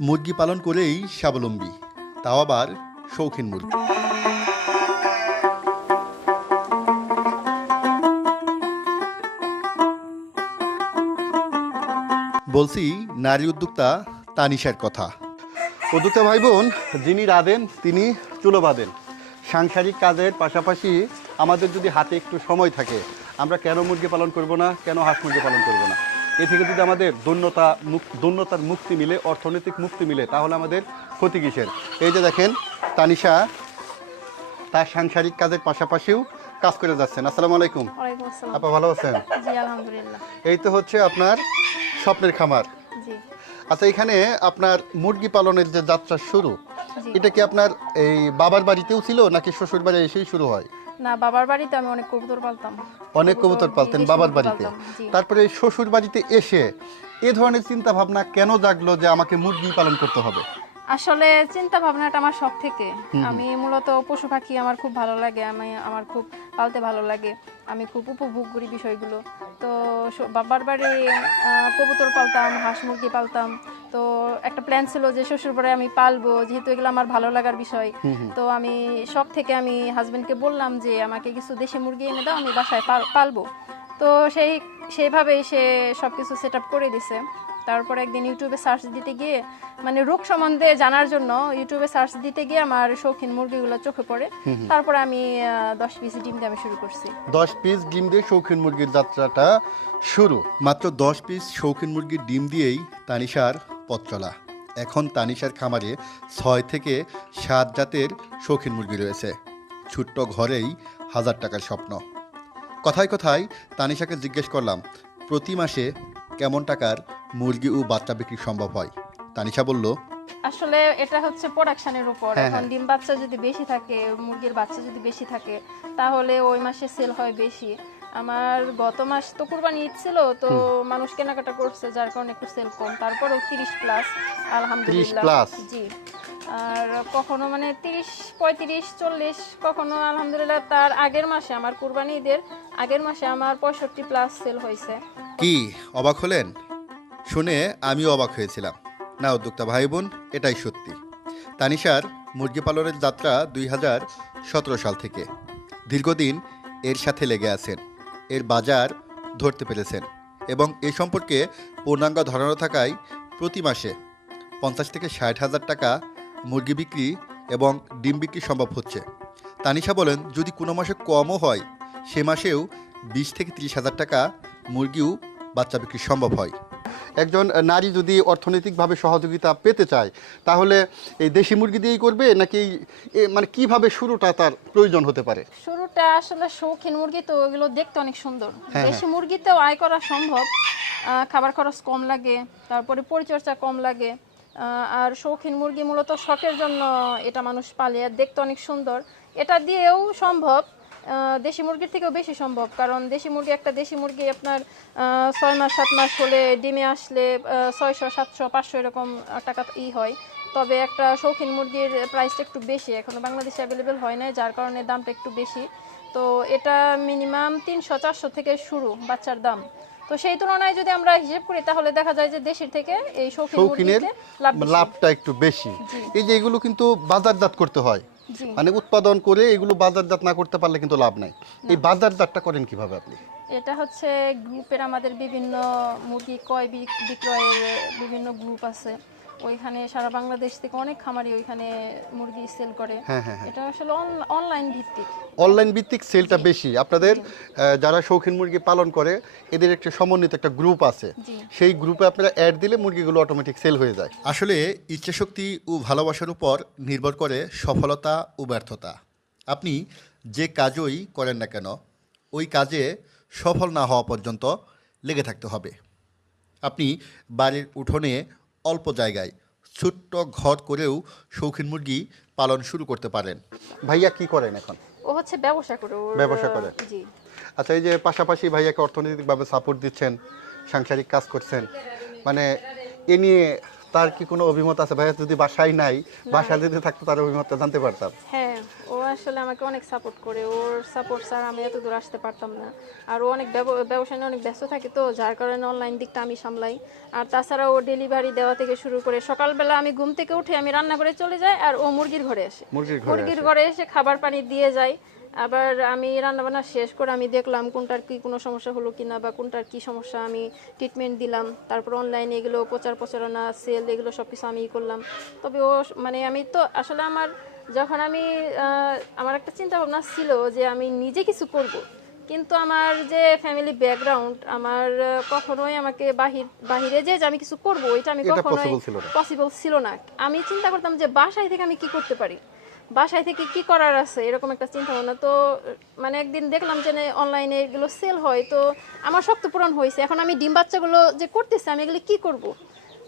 মুরগি পালন করেই স্বাবলম্বী, তাও আবার শৌখিন মুরগি। বলছি, নারী উদ্যোক্তা তানিশার কথা। উদ্যোক্তা ভাই বোন যিনি রাঁধেন, তিনি চুলো বাঁধেন। সাংসারিক কাজের পাশাপাশি আমাদের যদি হাতে একটু সময় থাকে, আমরা কেন মুরগি পালন করব না, কেন হাঁস মুরগি পালন করব না? এ থেকে যদি আমাদের দৈন্যতা দৈন্যতার মুক্তি মিলে অর্থনৈতিক মুক্তি মিলে তাহলে আমাদের ক্ষতি কিসের? এই যে দেখেন তানিশা তার সাংসারিক কাজের পাশাপাশিও কাজ করে যাচ্ছেন। আসসালামু আলাইকুম। আপা ভালো আছেন? এই তো হচ্ছে আপনার স্বপ্নের খামার। আচ্ছা এখানে আপনার মুরগি পালনের যে যাত্রা শুরু এটা কি আপনার এই বাবার বাড়িতেও ছিল নাকি শ্বশুর বাড়ি এসেই শুরু হয়? না বাবার বাড়িতে আমি অনেক কবুতর পালতাম। অনেক কবুতর পালতেন বাবার বাড়িতে। তারপরে শ্বশুর বাড়িতে এসে এ ধরনের চিন্তা ভাবনা কেন জাগলো যে আমাকে মুরগি পালন করতে হবে? আসলে চিন্তা ভাবনাটা আমার সব থেকে আমি মূলত পশু পাখি আমার খুব ভালো লাগে আমি আমার খুব পালতে ভালো লাগে আমি খুব উপভোগ করি বিষয়গুলো। তো বাবার বাড়ি কবুতর পালতাম হাঁস মুরগি পালতাম তো একটা প্ল্যান ছিল যে শ্বশুর বাড়ি আমি পালবো যেহেতু এগুলো আমার ভালো লাগার বিষয়। তো আমি সব থেকে আমি হাজব্যান্ডকে বললাম যে আমাকে কিছু দেশি মুরগি এনে দাও আমি বাসায় পাল- পালবো। তো সেই সেইভাবেই সে সব কিছু সেট আপ করে দিছে। তারপর একদিন ইউটিউবে সার্চ দিতে গিয়ে মানে রোগ সম্বন্ধে জানার জন্য ইউটিউবে সার্চ দিতে গিয়ে আমার শৌখিন মুরগিগুলো চোখে পড়ে। তারপর আমি দশ পিস ডিম দিয়ে আমি শুরু করছি। দশ পিস ডিম দিয়ে শৌখিন মুরগির যাত্রাটা শুরু। মাত্র দশ পিস শৌখিন মুরগির ডিম দিয়েই তানিশার পথ চলা। এখন তানিশার খামারে ছয় থেকে সাত জাতের শৌখিন মুরগি রয়েছে। ছোট্ট ঘরেই হাজার টাকার স্বপ্ন। কথায় কথায় তানিশাকে জিজ্ঞেস করলাম প্রতি মাসে কেমন টাকার মুরগি ও বাচ্চা বিক্রি সম্ভব হয়? তানিশা বলল আসলে এটা হচ্ছে প্রোডাকশনের উপর। হ্যাঁ, এখন হ্যাঁ। ডিম বাচ্চা যদি বেশি থাকে মুরগির বাচ্চা যদি বেশি থাকে তাহলে ওই মাসে সেল হয় বেশি। আমার গত মাস তো কুরবানি ঈদ ছিল তো মানুষ কেনাকাটা করছে যার কারণে একটু সেল কম। তারপরেও তিরিশ প্লাস আলহামদুলিল্লাহ। জি। আর কখনো মানে তিরিশ পঁয়ত্রিশ চল্লিশ কখনো আলহামদুলিল্লাহ তার আগের মাসে আমার কুরবানি ঈদের আগের মাসে আমার পঁয়ষট্টি প্লাস সেল হয়েছে। কি, অবাক হলেন? শুনে আমিও অবাক হয়েছিলাম। না, উদ্যোক্তা ভাই বোন এটাই সত্যি। তানিশার মুরগি পালনের যাত্রা দুই হাজার সতেরো সাল থেকে। দীর্ঘদিন এর সাথে লেগে আছেন। এর বাজার ধরতে পেরেছেন। এবং এ সম্পর্কে পূর্ণাঙ্গ ধারণা থাকায় প্রতি মাসে পঞ্চাশ থেকে ষাট হাজার টাকা মুরগি বিক্রি এবং ডিম বিক্রি সম্ভব হচ্ছে। তানিশা বলেন, যদি কোনো মাসে কমও হয়, সে মাসেও বিশ থেকে তিরিশ হাজার টাকা মুরগিও বাচ্চা বিক্রি সম্ভব হয়। একজন নারী যদি অর্থনৈতিকভাবে সহযোগিতা পেতে চায় তাহলে এই দেশি মুরগি দিয়েই করবে নাকি এ মানে কীভাবে শুরুটা তার প্রয়োজন হতে পারে? শুরুটা আসলে শৌখিন মুরগি তো ওগুলো দেখতে অনেক সুন্দর। হ্যাঁ, দেশি মুরগিতেও আয় করা সম্ভব। খাবার খরচ কম লাগে তারপরে পরিচর্যা কম লাগে। আর শৌখিন মুরগি মূলত শখের জন্য এটা মানুষ পালে আর দেখতে অনেক সুন্দর। এটা দিয়েও সম্ভব। দেশি মুরগির থেকেও বেশি সম্ভব। কারণ দেশি মুরগি একটা দেশি মুরগি আপনার ছয় মাস সাত মাস হলে ডিমে আসলে ছয়শো সাতশো পাঁচশো এরকম টাকা ই হয়। তবে একটা শৌখিন মুরগির প্রাইসটা একটু বেশি। এখনও বাংলাদেশে অ্যাভেলেবেল হয় না যার কারণে দামটা একটু বেশি। তো এটা মিনিমাম তিনশো চারশো থেকে শুরু বাচ্চার দাম। তো সেই তুলনায় যদি আমরা হিসেব করি তাহলে দেখা যায় যে দেশের থেকে এই শৌখিন শৌখিনের। লাভটা একটু বেশি। এই যে এগুলো কিন্তু বাজারজাত করতে হয়। মানে উৎপাদন করে এগুলো বাজারজাত না করতে পারলে কিন্তু লাভ নাই। এই বাজারজাতটা করেন কীভাবে আপনি? এটা হচ্ছে গ্রুপের আমাদের বিভিন্ন মুরগি ক্রয় বিক- বিক্রয়ের বিভিন্ন গ্রুপ আছে। ওইখানে সারা বাংলাদেশ থেকে অনেক খামারি ওইখানে মুরগি সেল করে। হ্যাঁ হ্যাঁ হ্যাঁ। এটা আসলে অনলাইন ভিত্তিক। অনলাইন ভিত্তিক সেলটা বেশি। আপনাদের যারা শৌখিন মুরগি পালন করে এদের একটা সমন্বিত একটা গ্রুপ আছে। সেই গ্রুপে আপনারা অ্যাড দিলে মুরগিগুলো অটোমেটিক সেল হয়ে যায়। আসলে ইচ্ছাশক্তি ও ভালোবাসার উপর নির্ভর করে সফলতা ও ব্যর্থতা। আপনি যে কাজই করেন না কেন ওই কাজে সফল না হওয়া পর্যন্ত লেগে থাকতে হবে। আপনি বাড়ির উঠোনে অল্প জায়গায় ছোট্ট ঘর করেও শৌখিন মুরগি পালন শুরু করতে পারেন। ভাইয়া কি করেন এখন? ও হচ্ছে ব্যবসা করে ব্যবসা করে? জি। আচ্ছা এই যে পাশাপাশি ভাইয়াকে অর্থনৈতিকভাবে সাপোর্ট দিচ্ছেন সাংসারিক কাজ করছেন মানে এ নিয়ে তার কি কোনো অভিমত আছে? ভাইয়া যদি বাসায় নাই বাসায় যদি থাকতো তার অভিমতটা জানতে পারতাম। হ্যাঁ ও আসলে আমাকে অনেক সাপোর্ট করে। ওর সাপোর্ট স্যার আমি এত দূর আসতে পারতাম না। আর ও অনেক ব্যব- ব্যবসা নিয়ে অনেক ব্যস্ত থাকে তো যার কারণে অনলাইন দিকটা আমি সামলাই। আর তাছাড়া ও ডেলিভারি দেওয়া থেকে শুরু করে সকালবেলা আমি ঘুম থেকে উঠে আমি রান্না করে চলে যাই আর ও মুরগির ঘরে আসে। মুরগির ঘরে এসে খাবার পানি দিয়ে যায়। আবার আমি রান্নাবান্না শেষ করে আমি দেখলাম কোনটার কি কোনো সমস্যা হলো কিনা বা কোনটার কি সমস্যা আমি ট্রিটমেন্ট দিলাম। তারপর অনলাইনে এগুলো প্রচার প্রচারণা সেল এগুলো সব কিছু আমি করলাম। তবে ও মানে আমি তো আসলে আমার যখন আমি আমার একটা চিন্তা ভাবনা ছিল যে আমি নিজে কিছু করব। কিন্তু আমার যে ফ্যামিলি ব্যাকগ্রাউন্ড আমার কখনোই আমাকে বাহির বাহিরে যে আমি কিছু করব এটা আমি কখনোই না। পসিবল ছিল না। আমি চিন্তা করতাম যে বাসায় থেকে আমি কি করতে পারি? বাসায় থেকে কি করার আছে? এরকম একটা চিন্তা ভাবনা তো মানে একদিন দেখলাম যে অনলাইনে এগুলো সেল হয়। তো আমার শক্ত পূরণ হয়েছে। এখন আমি ডিম বাচ্চাগুলো যে করতেছি আমি এগুলো কি করব?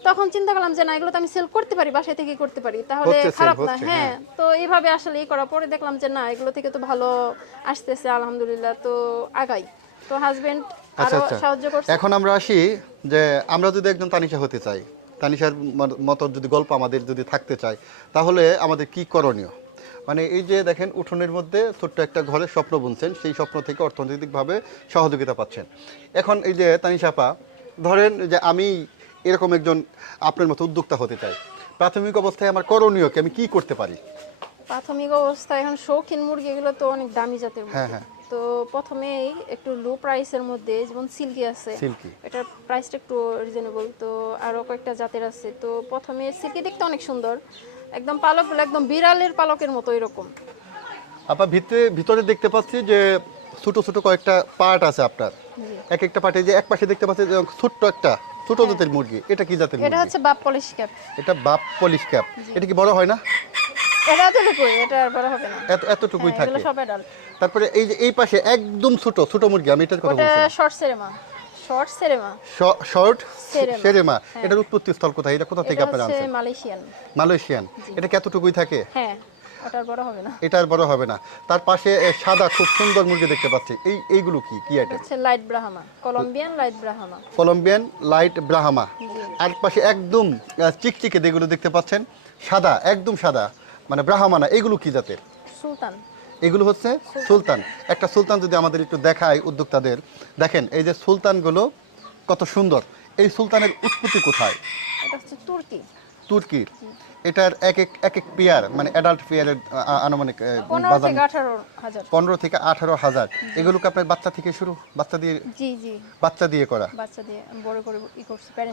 তখন চিন্তা করলাম যে না এগুলো তো আমি সেল করতে পারি বাসায় থেকে করতে পারি। তাহলে খারাপ না। হ্যাঁ তো এইভাবে আসলে এই করার পরে দেখলাম যে না এগুলো থেকে তো ভালো আসতেছে আলহামদুলিল্লাহ। তো আগাই। তো হাজবেন্ড আচ্ছা আরও আচ্ছা। সাহায্য করছে। এখন আমরা আসি যে আমরা যদি একজন তানিশা হতে চাই তানিশার মতো যদি গল্প আমাদের যদি থাকতে চাই তাহলে আমাদের কি করণীয়? মানে এই যে দেখেন উঠোনের মধ্যে ছোট্ট একটা ঘরে স্বপ্ন বুনছেন সেই স্বপ্ন থেকে অর্থনৈতিকভাবে সহযোগিতা পাচ্ছেন। এখন এই যে তানিশাপা ধরেন যে আমি এরকম একজন আপনার মতো উদ্যোক্তা হতে চাই। প্রাথমিক অবস্থায় আমার করণীয় কি? আমি কি করতে পারি? প্রাথমিক অবস্থায় এখন শৌখিন মুরগি এগুলো তো অনেক দামি জাতের হ্যাঁ, হ্যাঁ। তো প্রথমেই একটু লো প্রাইসের মধ্যে যেমন সিল্কি আছে এটার প্রাইসটা একটু রিজনেবল তো আরও কয়েকটা জাতের আছে। তো প্রথমে সিল্কি দেখতে অনেক সুন্দর। একদম পালকগুলো একদম বিড়ালের পালকের মতো এরকম। আপা ভিতরে ভিতরে দেখতে পাচ্ছি যে ছোট ছোট কয়েকটা পার্ট আছে আপনার। এক একটা পার্টে যে এক পাশে দেখতে পাচ্ছি যে ছোট্ট একটা ছোট জাতের মুরগি। এটা কি জাতের এটা হচ্ছে বাপ পলিশ ক্যাপ। এটা বাপ পলিশ ক্যাপ। এটা কি বড় হয় না? এটা এতটুকুই এটা বড় হবে না। এত এতটুকুই হ্যাঁ, এগুলো থাকে সব অ্যাডাল্ট তারপরে এই যে এই পাশে একদম ছোট ছোট মুরগি আমি এটার কথা বলছি short serama short serama. Short serama. Serama. এটার উৎপত্তি স্থল কোথায়? এটা কোথা থেকে আপনারা আনছেন? মালয়েশিয়ান। মালয়েশিয়ান। এটা কি এতটুকুই থাকে? হ্যাঁ ওটা বড় হবে না। এটা আর বড় হবে না। তার পাশে সাদা খুব সুন্দর মুরগি দেখতে পাচ্ছি। এই এইগুলো কি? কি আইটেম হচ্ছে light Brahma. Colombian light Brahma. Colombian light Brahma. আর পাশে একদম চিকচিকে যেগুলো দেখতে পাচ্ছেন সাদা একদম সাদা। মানে ব্রাহ্মানা এগুলো কি জাতের? সুলতান। এগুলো হচ্ছে সুলতান। একটা সুলতান যদি আমাদের একটু দেখায় উদ্যোক্তাদের দেখেন এই যে সুলতানগুলো কত সুন্দর। এই সুলতানের উৎপত্তি কোথায়? তুর্কি। তুর্কির। এটার এক এক এক এক পেয়ার মানে অ্যাডাল্ট পেয়ারের আনুমানিক বাজার থেকে আঠারো হাজার। পনেরো থেকে আঠারো হাজার। এগুলোকে আপনার বাচ্চা থেকে শুরু? বাচ্চা দিয়ে বাচ্চা দিয়ে করা?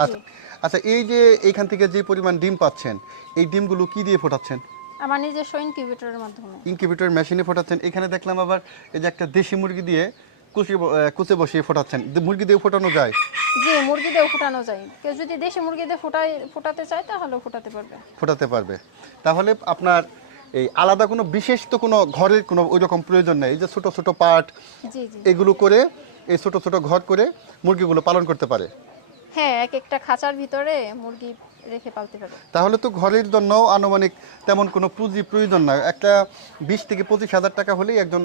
আচ্ছা আচ্ছা এই যে এইখান থেকে যে পরিমাণ ডিম পাচ্ছেন এই ডিমগুলো কি দিয়ে ফোটাচ্ছেন? আমার নিজস্ব ইনকিউবেটরের মাধ্যমে। ইনকিউবেটর মেশিনে ফোটাচ্ছেন। এখানে দেখলাম আবার এই যে একটা দেশি মুরগি দিয়ে কুচি কুচে বসিয়ে ফোটাচ্ছেন। মুরগি দিয়ে ফোটানো যায়? জি মুরগি দিয়ে ফোটানো যায়। কেউ যদি দেশি মুরগি দিয়ে ফোটাই ফোটাতে চায় তাহলে ফোটাতে পারবে। ফোটাতে পারবে। তাহলে আপনার এই আলাদা কোনো বিশেষ তো কোনো ঘরের কোনো ওই রকম প্রয়োজন নেই। এই যে ছোট ছোট জি। এগুলো করে এই ছোট ছোট ঘর করে মুরগিগুলো পালন করতে পারে? হ্যাঁ এক একটা খাঁচার ভিতরে মুরগি রেখে পালতে পারে তাহলে তো ঘরের জন্য আনুমানিক তেমন কোনো পুঁজি প্রয়োজন না। একটা বিশ থেকে পঁচিশ হাজার টাকা হলেই একজন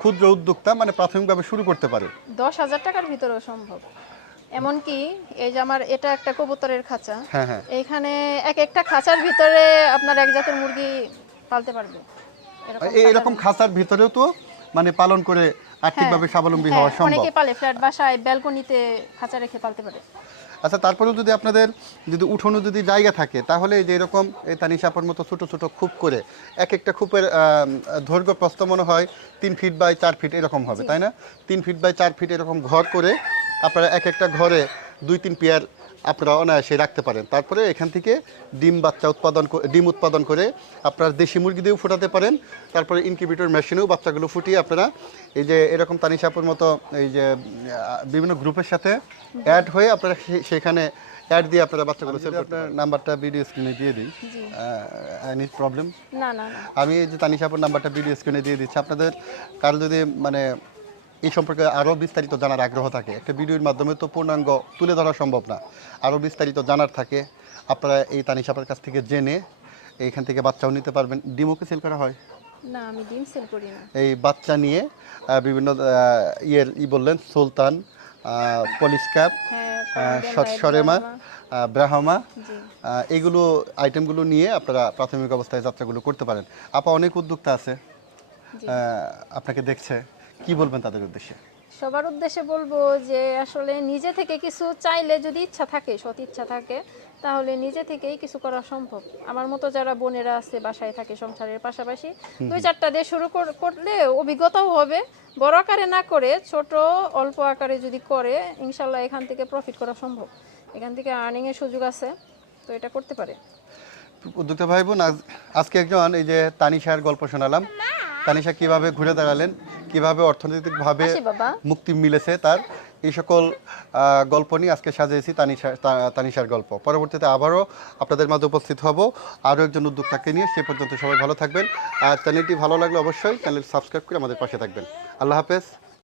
ক্ষুদ্র উদ্যোক্তা মানে প্রাথমিকভাবে শুরু করতে পারে। দশ হাজার টাকার ভিতরেও সম্ভব। এমনকি এই যে আমার এটা একটা কবুতরের খাঁচা। হ্যাঁ হ্যাঁ। এক একটা খাঁচার ভিতরে আপনার এক জাতের মুরগি পালতে পারবে। এরকম খাঁচার ভিতরেও তো মানে পালন করে আর্থিকভাবে স্বাবলম্বী হওয়া হ্যাঁ, সম্ভব। অনেকে পালে ফ্ল্যাট বাসায় ব্যালকনিতে খাঁচা রেখে পালতে পারে। আচ্ছা তারপরেও যদি আপনাদের যদি উঠোনো যদি জায়গা থাকে তাহলে এই যে এরকম এই তানিশাপার মতো ছোটো ছোটো খুব করে এক একটা খুপের দৈর্ঘ্য প্রস্ত মনে হয় তিন ফিট বাই চার ফিট এরকম হবে তাই না? তিন ফিট বাই চার ফিট এরকম ঘর করে আপনারা এক একটা ঘরে দুই তিন পেয়ার আপনারা অনায়াসে রাখতে পারেন। তারপরে এখান থেকে ডিম বাচ্চা উৎপাদন ডিম উৎপাদন করে আপনার দেশি মুরগি দিয়েও ফোটাতে পারেন। তারপরে ইনকিউবেটর মেশিনেও বাচ্চাগুলো ফুটিয়ে আপনারা এই যে এরকম তানিশাপুর মতো এই যে বিভিন্ন গ্রুপের সাথে অ্যাড হয়ে আপনারা সে- সেখানে অ্যাড দিয়ে আপনারা বাচ্চাগুলো সেল আপনার নাম্বারটা ভিডিও স্ক্রিনে দিয়ে দিই। এনি প্রবলেম না না না। আমি এই যে তানিশাপুর নাম্বারটা ভিডিও স্ক্রিনে দিয়ে দিচ্ছি। আপনাদের কারও যদি মানে এই সম্পর্কে আরও বিস্তারিত জানার আগ্রহ থাকে। একটা ভিডিওর মাধ্যমে তো পূর্ণাঙ্গ তুলে ধরা সম্ভব না। আরও বিস্তারিত জানার থাকে। আপনারা এই তানিশাপার কাছ থেকে জেনে এইখান থেকে বাচ্চাও নিতে পারবেন। ডিমোকে সেল করা হয়? না আমি ডিম সেল করি না। এই বাচ্চা নিয়ে বিভিন্ন ইয়ের ই বললেন সুলতান পলিশ ক্যাপ হ্যাঁ সরেমা ব্রাহ্মা। এগুলো আইটেমগুলো নিয়ে আপনারা প্রাথমিক অবস্থায় যাত্রাগুলো করতে পারেন। আপা অনেক উদ্যোক্তা আছে। আপনাকে দেখছে। কি বলবেন তাদের উদ্দেশ্যে? সবার উদ্দেশ্যে বলব যে আসলে নিজে থেকে কিছু চাইলে যদি ইচ্ছা থাকে সৎ ইচ্ছা থাকে তাহলে নিজে থেকেই কিছু করা সম্ভব। আমার মতো যারা বোনেরা আছে বাসায় থাকে সংসারের পাশাপাশি দুই চারটা দিয়ে শুরু কর- করলে অভিজ্ঞতাও হবে। বড় আকারে না করে ছোট অল্প আকারে যদি করে ইনশাল্লাহ এখান থেকে প্রফিট করা সম্ভব। এখান থেকে আর্নিং এর সুযোগ আছে তো এটা করতে পারে। উদ্যোক্তা ভাই বোন আজকে একজন এই যে তানিশার গল্প শোনালাম। তানিশা কীভাবে ঘুরে দাঁড়ালেন কীভাবে অর্থনৈতিকভাবে ভাবে মুক্তি মিলেছে তার এই সকল গল্প নিয়ে আজকে সাজিয়েছি তানিশা তানিশার গল্প। পরবর্তীতে আবারও আপনাদের মাঝে উপস্থিত হব। আরও একজন উদ্যোক্তাকে নিয়ে সে পর্যন্ত সবাই ভালো থাকবেন। আর চ্যানেলটি ভালো লাগলে অবশ্যই চ্যানেল সাবস্ক্রাইব করে আমাদের পাশে থাকবেন। আল্লাহ হাফেজ।